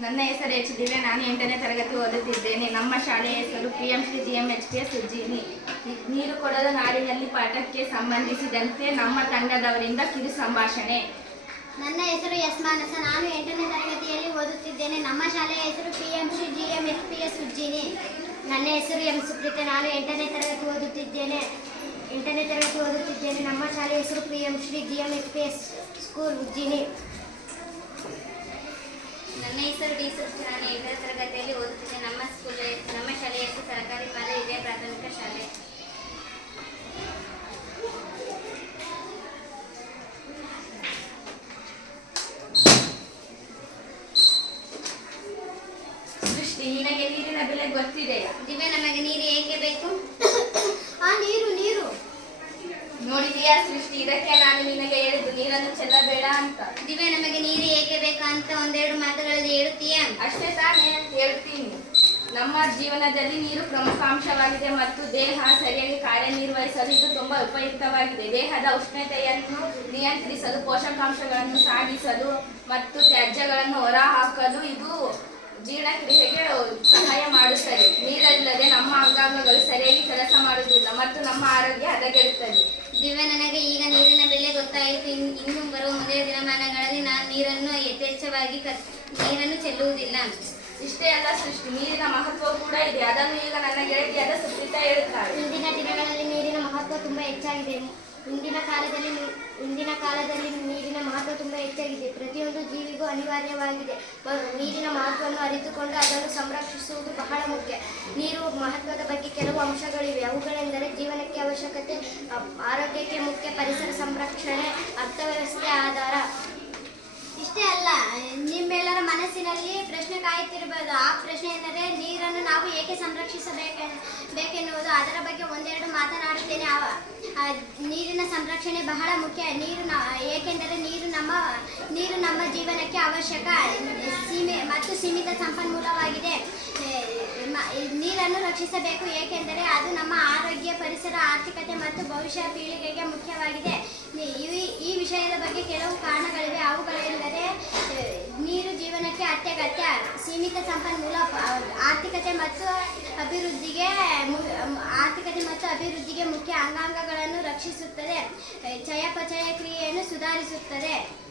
ನನ್ನ ಹೆಸರು ಎಚ್ ದಿವ್ಯ, ನಾನು ಎಂಟನೇ ತರಗತಿ ಓದುತ್ತಿದ್ದೇನೆ. ನಮ್ಮ ಶಾಲೆಯ ಹೆಸರು P M Shri G M H S Ujjini ನೀರು ಕೊಡದ ನಾಡಿನಲ್ಲಿ ಪಾಠಕ್ಕೆ ಸಂಬಂಧಿಸಿದಂತೆ ನಮ್ಮ ತಂಡದವರಿಂದ ಕಿರು ಸಂಭಾಷಣೆ. ನನ್ನ ಹೆಸರು ಎಸ್ ಮಾನಸ, ನಾನು ಎಂಟನೇ ತರಗತಿಯಲ್ಲಿ ಓದುತ್ತಿದ್ದೇನೆ. ನಮ್ಮ ಶಾಲೆಯ ಹೆಸರು P M Shri G M H P S Ujjini ನನ್ನ ಹೆಸರು ಎಂ ಸುಪ್ರೀತ, ನಾನು ಎಂಟನೇ ತರಗತಿ ಓದುತ್ತಿದ್ದೇನೆ. ಎಂಟನೇ ತರಗತಿ ಓದುತ್ತಿದ್ದೇನೆ. ನಮ್ಮ ಶಾಲೆಯ ಹೆಸರು P M Shri G M H P S school Ujjini ನನ್ನ ಹೆಸರು ಡಿ ಸೃಷ್ಟಿ ನಾನು ಎಂಟನೇ ತರಗತಿಯಲ್ಲಿ ಓದುತ್ತಿದ್ದೆ. ನಮ್ಮ ಸ್ಕೂಲ್ ನಮ್ಮ ಶಾಲೆಯ ಹೆಸರು ಸರ್ಕಾರಿ ಶಾಲೆ ಇದೆ ಪ್ರಾಥಮಿಕ ಶಾಲೆ. ಸೃಷ್ಟಿ ನಿನಗೆ ನೀರಿನ ಬೆಲೆ ಗೊತ್ತಿದೆ. ದಿವ್ಯ ನಮಗೆ ನೀರು ಏಕೆ ಬೇಕು ಆ ನೀರು ನೀರು ನೋಡಿದೆಯಾ ಸೃಷ್ಟಿ ಇದಕ್ಕೆ ನಾನು ನಿನಗೆ ಹೇಳಿದ್ದು ನೀರನ್ನು ಚೆಲ್ಲಬೇಡ ಅಂತ. ದಿವ್ಯ ನಮಗೆ ನೀರು ಏಕೆ ಬೇಕಾ ಅಂತ ಒಂದೆರಡು ಮಾತುಗಳಲ್ಲಿ ಹೇಳುತ್ತೀಯಾ? ಅಷ್ಟೇ ತಾನೇ ಹೇಳ್ತೀನಿ. ನಮ್ಮ ಜೀವನದಲ್ಲಿ ನೀರು ಪ್ರಮುಖ ಅಂಶವಾಗಿದೆ ಮತ್ತು ದೇಹ ಸರಿಯಾಗಿ ಕಾರ್ಯನಿರ್ವಹಿಸಲು ಇದು ತುಂಬಾ ಉಪಯುಕ್ತವಾಗಿದೆ. ದೇಹದ ಉಷ್ಣತೆಯನ್ನು ನಿಯಂತ್ರಿಸಲು ಪೋಷಕಾಂಶಗಳನ್ನು ಸಾಗಿಸಲು ಮತ್ತು ತ್ಯಾಜ್ಯಗಳನ್ನು ಹೊರಹಾಕಲು ಇದು ಜೀರ್ಣಕ್ರಿಯೆಗೆ ಸಹಾಯ ಮಾಡುತ್ತದೆ. ನೀರಿಲ್ಲದೆ ನಮ್ಮ ಅಂಗಾಂಗಗಳು ಸರಿಯಾಗಿ ಕೆಲಸ ಮಾಡುವುದಿಲ್ಲ ಮತ್ತು ನಮ್ಮ ಆರೋಗ್ಯ ಹದಗೆಡುತ್ತದೆ. ದಿವ್ಯ ನನಗೆ ಈಗ ನೀರಿನ ಬೆಲೆ ಗೊತ್ತಾಯಿತು. ಇನ್- ಇನ್ನು ಬರುವ ಮುಂದಿನ ದಿನಮಾನಗಳಲ್ಲಿ ನಾನು ನೀರನ್ನು ಯಥೇಚ್ಛವಾಗಿ ನೀರನ್ನು ಚೆಲ್ಲುವುದಿಲ್ಲ. ಇಷ್ಟೇ ಅಲ್ಲ ಸೃಷ್ಟಿ ನೀರಿನ ಮಹತ್ವ ಕೂಡ ಇದೆ. ಅದನ್ನು ಈಗ ನನ್ನ ಗೆಳತಿಯಾದ ಸುಪ್ರೀತಾ ಹೇಳುತ್ತಾಳೆ. ಇಂದಿನ ದಿನಗಳಲ್ಲಿ ನೀರಿನ ಮಹತ್ವ ತುಂಬಾ ಹೆಚ್ಚಾಗಿದೆ. ಇಂದಿನ ಕಾಲದಲ್ಲಿ ಇಂದಿನ ಕಾಲದಲ್ಲಿ ನೀರಿನ ಮಹತ್ವ ತುಂಬಾ ಹೆಚ್ಚಾಗಿದೆ. ಪ್ರತಿಯೊಂದು ಜೀವಿಗೂ ಅನಿವಾರ್ಯವಾಗಿದೆ. ನೀರಿನ ಮಹತ್ವವನ್ನು ಅರಿತುಕೊಂಡು ಅದನ್ನು ಸಂರಕ್ಷಿಸುವುದು ಬಹಳ ಮುಖ್ಯ. ನೀರು ಮಹತ್ವದ ಬಗ್ಗೆ ಕೆಲವು ಅಂಶಗಳಿವೆ. ಅವುಗಳೆಂದರೆ ಜೀವನಕ್ಕೆ ಅವಶ್ಯಕತೆ ಆರೋಗ್ಯಕ್ಕೆ ಮುಖ್ಯ ಪರಿಸರ ಸಂರಕ್ಷಣೆ, ಅರ್ಥವ್ಯವಸ್ಥೆ ಆಧಾರ. ಇಷ್ಟೇ ಅಲ್ಲ, ನಿಮ್ಮೆಲ್ಲರ ಮನಸ್ಸಿನಲ್ಲಿ ಪ್ರಶ್ನೆ ಕಾಯುತ್ತಿರಬಹುದು. ಆ ಪ್ರಶ್ನೆ ಎಂದರೆ ನೀರನ್ನು ನಾವು ಏಕೆ ಸಂರಕ್ಷಿಸಬೇಕೆ ಬೇಕೆನ್ನುವುದು. ಅದರ ಬಗ್ಗೆ ಒಂದೆರಡು ಮಾತನಾಡುತ್ತೇನೆ. ನೀರಿನ ಸಂರಕ್ಷಣೆ ಬಹಳ ಮುಖ್ಯ. ನೀರು ಏಕೆಂದರೆ ನೀರು ನಮ್ಮ ನೀರು ನಮ್ಮ ಜೀವನಕ್ಕೆ ಅವಶ್ಯಕ. ಸೀಮೆ ಮತ್ತು ಸೀಮಿತ ಸಂಪನ್ಮೂಲವಾಗಿದೆ. ನೀರನ್ನು ರಕ್ಷಿಸಬೇಕು, ಏಕೆಂದರೆ ಅದು ನಮ್ಮ ಆರೋಗ್ಯ ಪರಿಸರ, ಆರ್ಥಿಕತೆ ಮತ್ತು ಭವಿಷ್ಯ ಪೀಳಿಗೆಗೆ ಮುಖ್ಯವಾಗಿದೆ. ಈ- ವಿಷಯದ ಬಗ್ಗೆ ಕೆಲವು ಕಾರಣಗಳಿವೆ. ಅವುಗಳೆಂದರೆ, ನೀರು ಜೀವನಕ್ಕೆ ಅತ್ಯಗತ್ಯ. ಸೀಮಿತ ಸಂಪನ್ಮೂಲ, ಆರ್ಥಿಕತೆ ಮತ್ತು ಅಭಿವೃದ್ಧಿಗೆ ಆರ್ಥಿಕತೆ ಮತ್ತು ಅಭಿವೃದ್ಧಿಗೆ ಮುಖ್ಯ ಅಂಗಾಂಗಗಳನ್ನು ರಕ್ಷಿಸುತ್ತದೆ. ಚಯಾಪಚಯ ಕ್ರಿಯೆಯನ್ನು ಸುಧಾರಿಸುತ್ತದೆ.